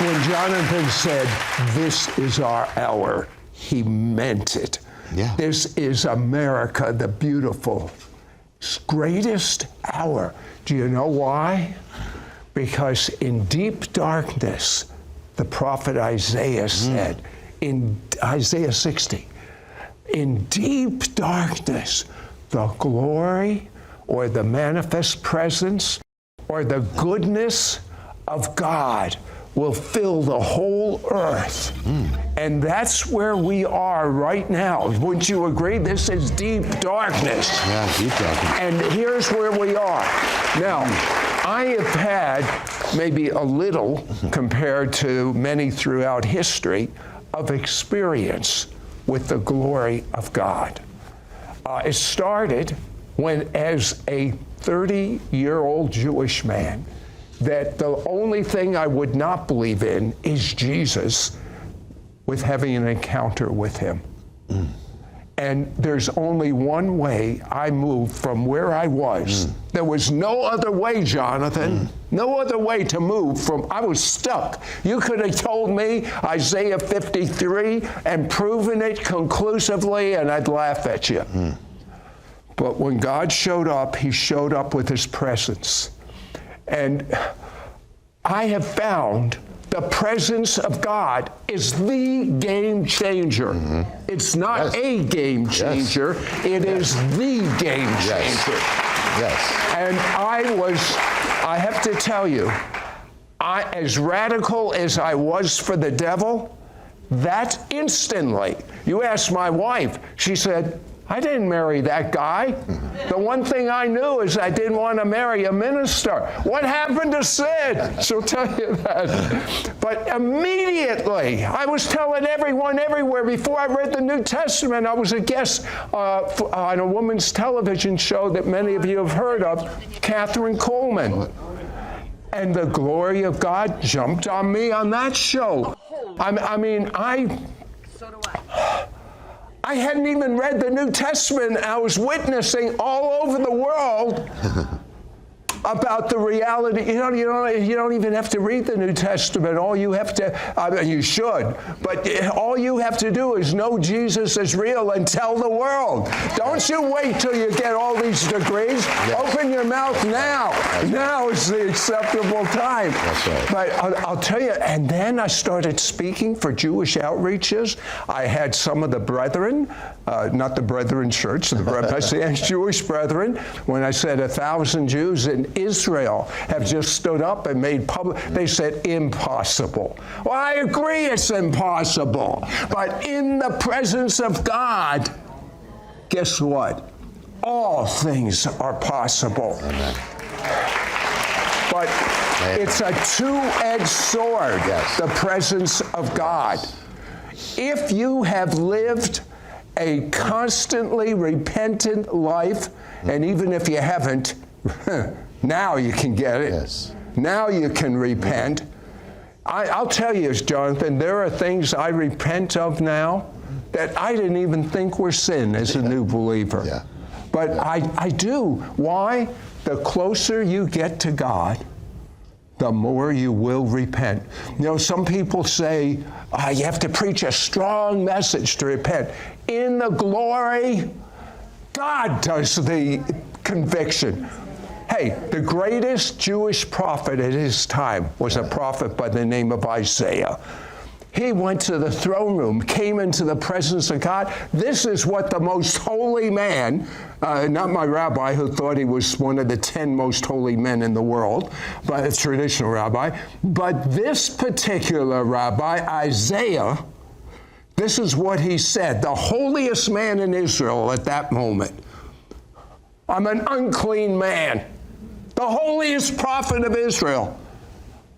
When Jonathan said, "This is our hour," he meant it. Yeah. This is America, the beautiful, greatest hour. Do you know why? Because in deep darkness, the prophet Isaiah said, in Isaiah 60, in deep darkness, the glory or the manifest presence or the goodness of God will fill the whole earth. And that's where we are right now. Wouldn't you agree? This is deep darkness. Yeah, deep darkness. And here's where we are. Now, I have had maybe a little, compared to many throughout history, of experience with the glory of God. It started when, as a 30-year-old Jewish man, that the only thing I would not believe in is Jesus, with having an encounter with him. And there's only one way I moved from where I was. There was no other way, Jonathan. No other way to move from, I was stuck. You could have told me Isaiah 53 and proven it conclusively, and I'd laugh at you. But when God showed up, he showed up with his presence. And I have found the presence of God is the game changer. It's not a game changer, it is the game changer. And I have to tell you, as radical as I was for the devil, that instantly, you ask my wife, she said, I didn't marry that guy. The one thing I knew is I didn't want to marry a minister. What happened to Sid? She'll tell you that. But immediately, I was telling everyone everywhere, before I read the New Testament, I was a guest on a woman's television show that many of you have heard of, Catherine Coleman. And the glory of God jumped on me on that show. I hadn't even read the New Testament. I was witnessing all over the world about the reality. You don't even have to read the New Testament. All you have to, you should, but all you have to do is know Jesus is real and tell the world. Don't you wait till you get all these degrees. Open your mouth now. Now is the acceptable time. That's right. But I'll tell you, and then I started speaking for Jewish outreaches. I had some of the brethren, not the Brethren Church, the Messianic Jewish brethren, when I said 1,000 Jews in Israel have just stood up and made public, they said, impossible. Well, I agree it's impossible, but in the presence of God, guess what? All things are possible. Amen. But it's a two-edged sword, the presence of God. If you have lived a constantly repentant life, and even if you haven't, now you can get it. Now you can repent. I'll tell you, Jonathan, there are things I repent of now that I didn't even think were sin as a new believer. But I do. Why? The closer you get to God, the more you will repent. You know, some people say, you have to preach a strong message to repent. In the glory, God does the conviction. Hey, the greatest Jewish prophet at his time was a prophet by the name of Isaiah. He went to the throne room, came into the presence of God. This is what the most holy man, not my rabbi who thought he was one of the 10 most holy men in the world, but a traditional rabbi, but this particular rabbi, Isaiah, this is what he said, the holiest man in Israel at that moment. I'm an unclean man, the holiest prophet of Israel.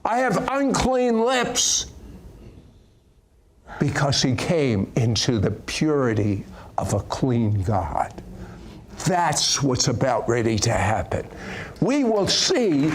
I have unclean lips, because he came into the purity of a clean God. That's what's about ready to happen. We will see